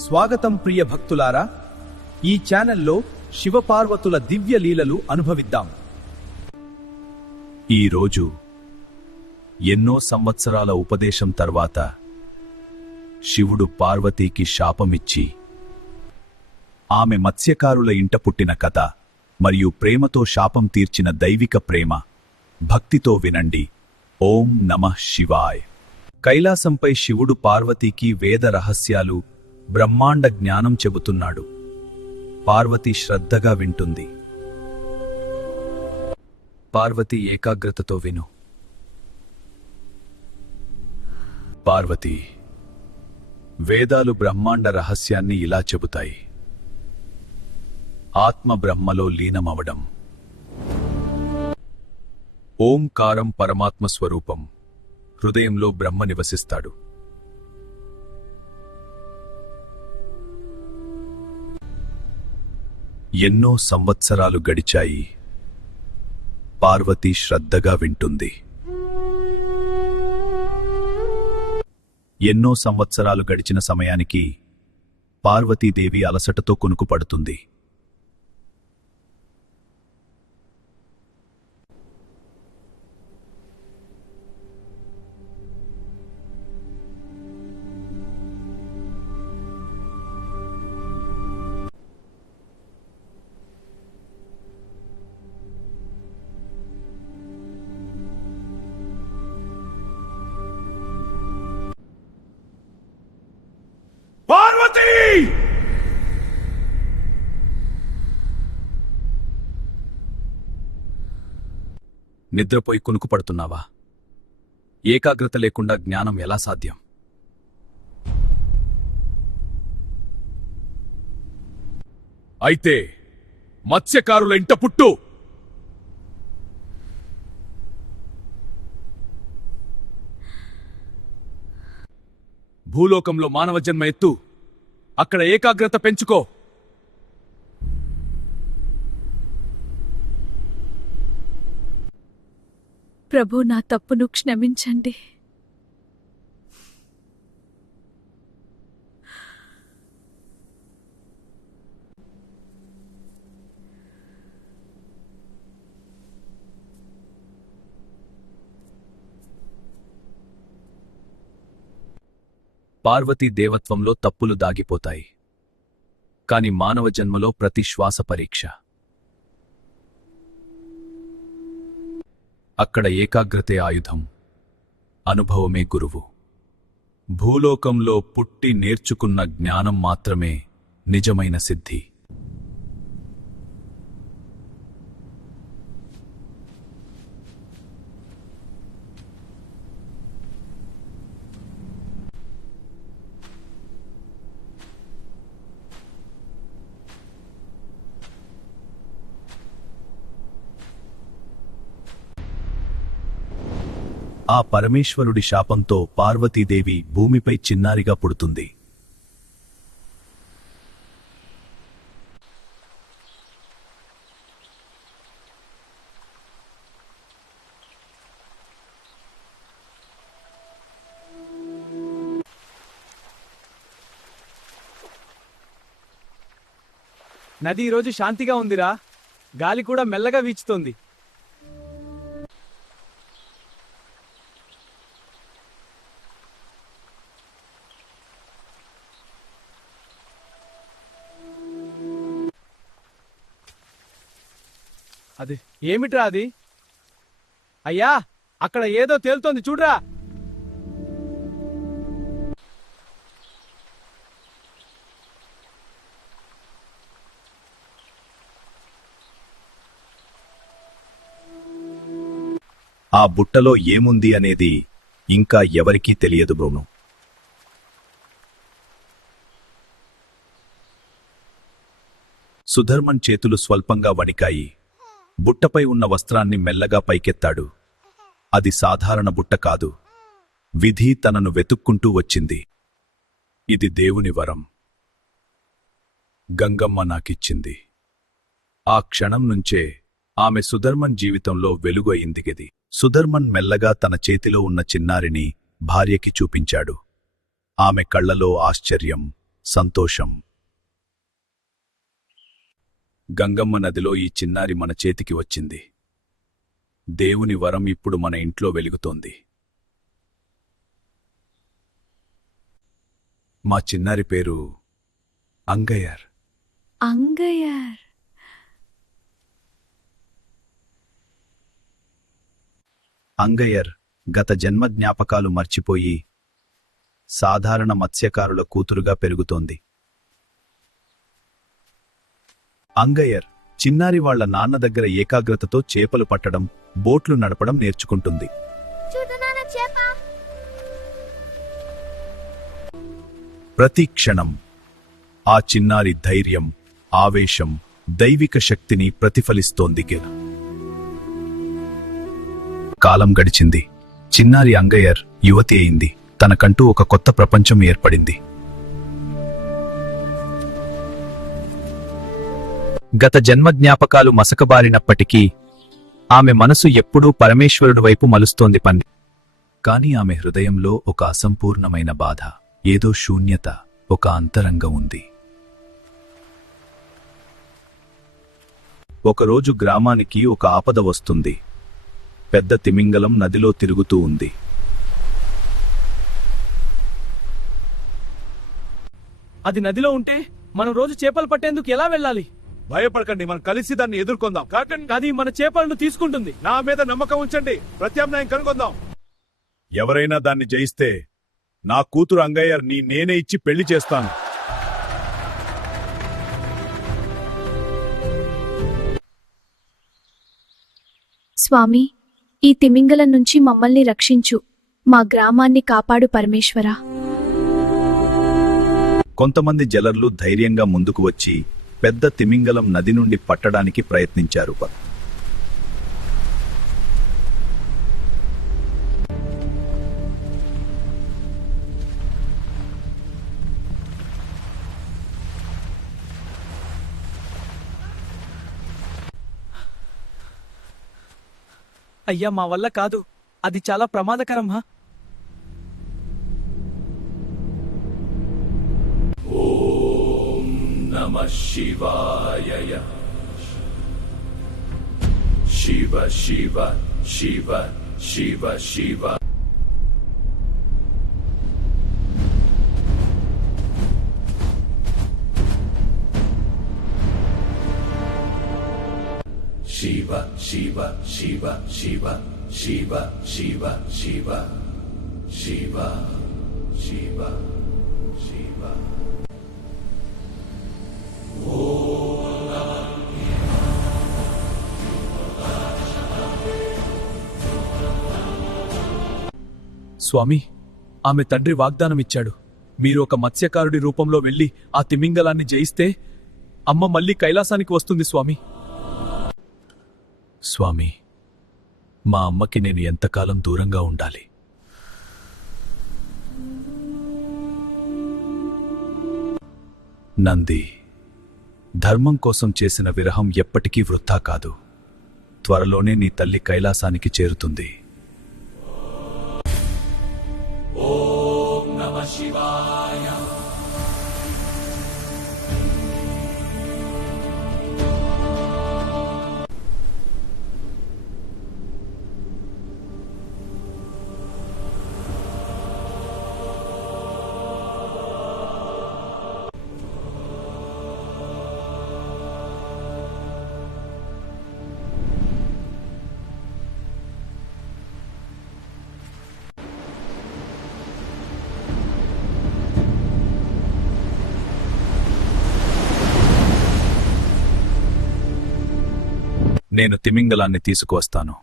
స్వాగతం ప్రియ భక్తులారా, ఈ ఛానల్లో శివపార్వతుల దివ్య లీలలు అనుభవిద్దాం. ఈరోజు ఎన్నో సంవత్సరాల ఉపదేశం తర్వాత శివుడు పార్వతీకి శాపమిచ్చి ఆమె మత్స్యకారుల ఇంట పుట్టిన కథ మరియు ప్రేమతో శాపం తీర్చిన దైవిక ప్రేమ. భక్తితో వినండి. ఓం నమః శివాయ్. కైలాసంపై శివుడు పార్వతీకి వేద రహస్యాలు, బ్రహ్మాండ జ్ఞానం చెబుతున్నాడు. పార్వతి శ్రద్ధగా వింటుంది. పార్వతి ఏకాగ్రతతో విను. పార్వతి, వేదాలు బ్రహ్మాండ రహస్యాన్ని ఇలా చెబుతాయి: ఆత్మ బ్రహ్మలో లీనమవడం. ఓంకారం పరమాత్మ స్వరూపం. హృదయంలో బ్రహ్మ నివసిస్తాడు. ఎన్నో సంవత్సరాలు గడిచాయి. పార్వతి శ్రద్ధగా వింటుంది. ఎన్నో సంవత్సరాలు గడిచిన సమయానికి పార్వతీదేవి అలసటతో కునుకుపడుతుంది. పార్వతి! నిద్రపోయి కునుకుపడుతున్నావా? ఏకాగ్రత లేకుండా జ్ఞానం ఎలా సాధ్యం? అయితే మత్స్యకారుల ఇంట పుట్టు. భూలోకంలో మానవ జన్మ ఎత్తు. అక్కడ ఏకాగ్రత పెంచుకో. ప్రభు, నా తప్పును క్షమించండి. పార్వతీ దేవత్వంలో తప్పులు దాగిపోతాయి. కాని మానవ జన్మలో ప్రతి శ్వాస పరీక్ష. అక్కడ ఏకాగ్రతే ఆయుధం, అనుభవమే గురువు. భూలోకంలో పుట్టి నేర్చుకున్న జ్ఞానం మాత్రమే నిజమైన సిద్ధి. ఆ పరమేశ్వరుడి శాపంతో పార్వతీదేవి భూమిపై చిన్నారిగా పుడుతుంది. నది ఈరోజు శాంతిగా ఉందిరా. గాలి కూడా మెల్లగా వీచుతోంది. అది ఏమిట్రా అది? అయ్యా, అక్కడ ఏదో తేలుతోంది చూడ్రా. ఆ బుట్టలో ఏముంది అనేది ఇంకా ఎవరికీ తెలియదు బ్రోను. సుధర్మన్ చేతులు స్వల్పంగా వణికాయి. బుట్టపై ఉన్న వస్త్రాన్ని మెల్లగా పైకెత్తాడు. అది సాధారణ బుట్ట కాదు. విధి తనను వెతుక్కుంటూ వచ్చింది. ఇది దేవుని వరం. గంగమ్మ నాకిచ్చింది. ఆ క్షణం నుంచే ఆమె సుధర్మన్ జీవితంలో వెలుగు అయిందిగది. సుధర్మన్ మెల్లగా తన చేతిలో ఉన్న చిన్నారిని భార్యకి చూపించాడు. ఆమె కళ్లలో ఆశ్చర్యం, సంతోషం. గంగమ్మ నదిలో ఈ చిన్నారి మన చేతికి వచ్చింది. దేవుని వరం ఇప్పుడు మన ఇంట్లో వెలుగుతోంది. మా చిన్నారి పేరు అంగయ్యర్. అంగయ్యర్. అంగయ్యర్ గత జన్మ జ్ఞాపకాలు మర్చిపోయి సాధారణ మత్స్యకారుల కూతురుగా పెరుగుతోంది. అంగయ్యర్ చిన్నారి వాళ్ల నాన్న దగ్గర ఏకాగ్రతతో చేపలు పట్టడం, బోట్లు నడపడం నేర్చుకుంటుంది. ప్రతి క్షణం ఆ చిన్నారి ధైర్యం, ఆవేశం, దైవిక శక్తిని ప్రతిఫలిస్తోంది. కాలం గడిచింది. చిన్నారి అంగయ్యర్ యువతి అయింది. తనకంటూ ఒక కొత్త ప్రపంచం ఏర్పడింది. గత జన్మ జ్ఞాపకాలు మసకబారినప్పటికీ ఆమె మనసు ఎప్పుడూ పరమేశ్వరుడు వైపు మలుస్తోంది. కాని ఆమె హృదయంలో ఒక అసంపూర్ణమైన బాధ, ఏదో శూన్యత, ఒక అంతరంగం ఉంది. ఒకరోజు గ్రామానికి ఒక ఆపద వస్తుంది. పెద్ద తిమింగలం నదిలో తిరుగుతూ ఉంది. అది నదిలో ఉంటే మనం రోజు చేపలు పట్టేందుకు ఎలా వెళ్ళాలి? భయపడకండి, మనం కలిసి దాన్ని ఎదుర్కొందాం. కాకండి, అది మన చేపలను తీసుకుంటుంది. నా మీద నమ్మకం ఉంచండి. ప్రత్యామ్నాయం కనుగొందాం. ఎవరైనా దాన్ని జయిస్తే నా కూతురు అంగయ్యర్ని నేనే ఇచ్చి పెళ్లి చేస్తాను. స్వామి, ఈ తిమింగలం నుంచి మమ్మల్ని రక్షించు. మా గ్రామాన్ని కాపాడు పరమేశ్వరా. కొంతమంది జలర్లు ధైర్యంగా ముందుకు వచ్చి పెద్ద తిమింగలం నది నుండి పట్టడానికి ప్రయత్నించారు. అయ్యా, మా వల్ల కాదు. అది చాలా ప్రమాదకరమా? నమః శివాయ. శివ శివ శివ శివ శివ. శివ శివ శివ శివ శివ శివ శివ శివ శివ శివ. స్వామి, ఆమె తండ్రి వాగ్దానమిచ్చాడు. మీరు ఒక మత్స్యకారుడి రూపంలో వెళ్లి ఆ తిమింగలాన్ని జయిస్తే అమ్మ మళ్ళీ కైలాసానికి వస్తుంది. స్వామి, స్వామి, మా అమ్మకి నేను ఎంతకాలం దూరంగా ఉండాలి? నంది, ధర్మం కోసం చేసిన విరహం ఎప్పటికీ వృథా కాదు. త్వరలోనే నీ తల్లి కైలాసానికి చేరుతుంది. ఓం నమః శివాయ. నేను తిమింగలాన్ని తీసుకువస్తాను.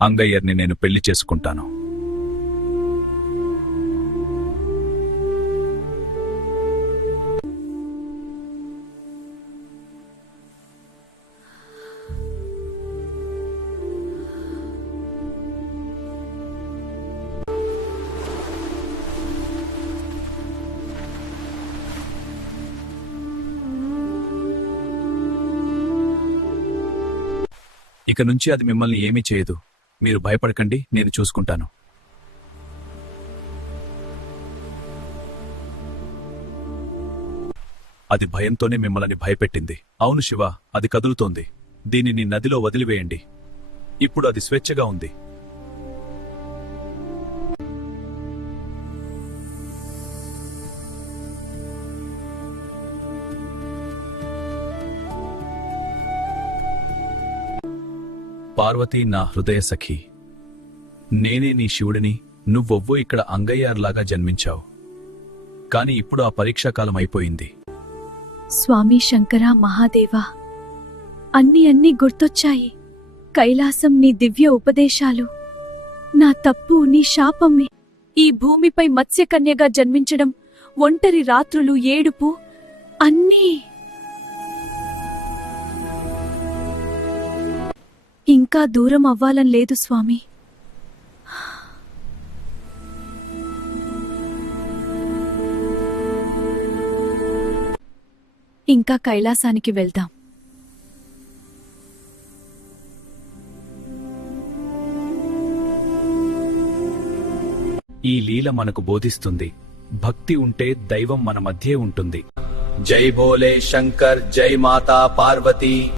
అంగయ్యర్ని నేను పెళ్లి చేసుకుంటాను. ఇక నుంచి అది మిమ్మల్ని ఏమీ చేయదు. మీరు భయపడకండి, నేను చూసుకుంటాను. అది భయంతోనే మిమ్మల్ని భయపెట్టింది. అవును శివ, అది కదులుతోంది. దీనిని నదిలో వదిలివేయండి. ఇప్పుడు అది స్వేచ్ఛగా ఉంది. పార్వతి నా హృదయ సఖి, నేనే నీ శివుడిని. నువ్వొవ్వో ఇక్కడ అంగయ్యార్లాగా జన్మించావు. కాని ఇప్పుడు ఆ పరీక్షాకాలం అయిపోయింది. స్వామి శంకర మహాదేవా, అన్నీ గుర్తొచ్చాయి. కైలాసం నీ దివ్య ఉపదేశాలు, నా తప్పు నీ శాపమే. ఈ భూమిపై మత్స్యకన్యగా జన్మించడం, ఒంటరి రాత్రులు, ఏడుపు అన్నీ. ఇంకా దూరం అవ్వాలని లేదు స్వామి. ఇంకా కైలాసానికి వెళ్దాం. ఈ లీల మనకు బోధిస్తుంది, భక్తి ఉంటే దైవం మన మధ్యే ఉంటుంది. జై భోలే శంకర్, జై మాతా పార్వతీ.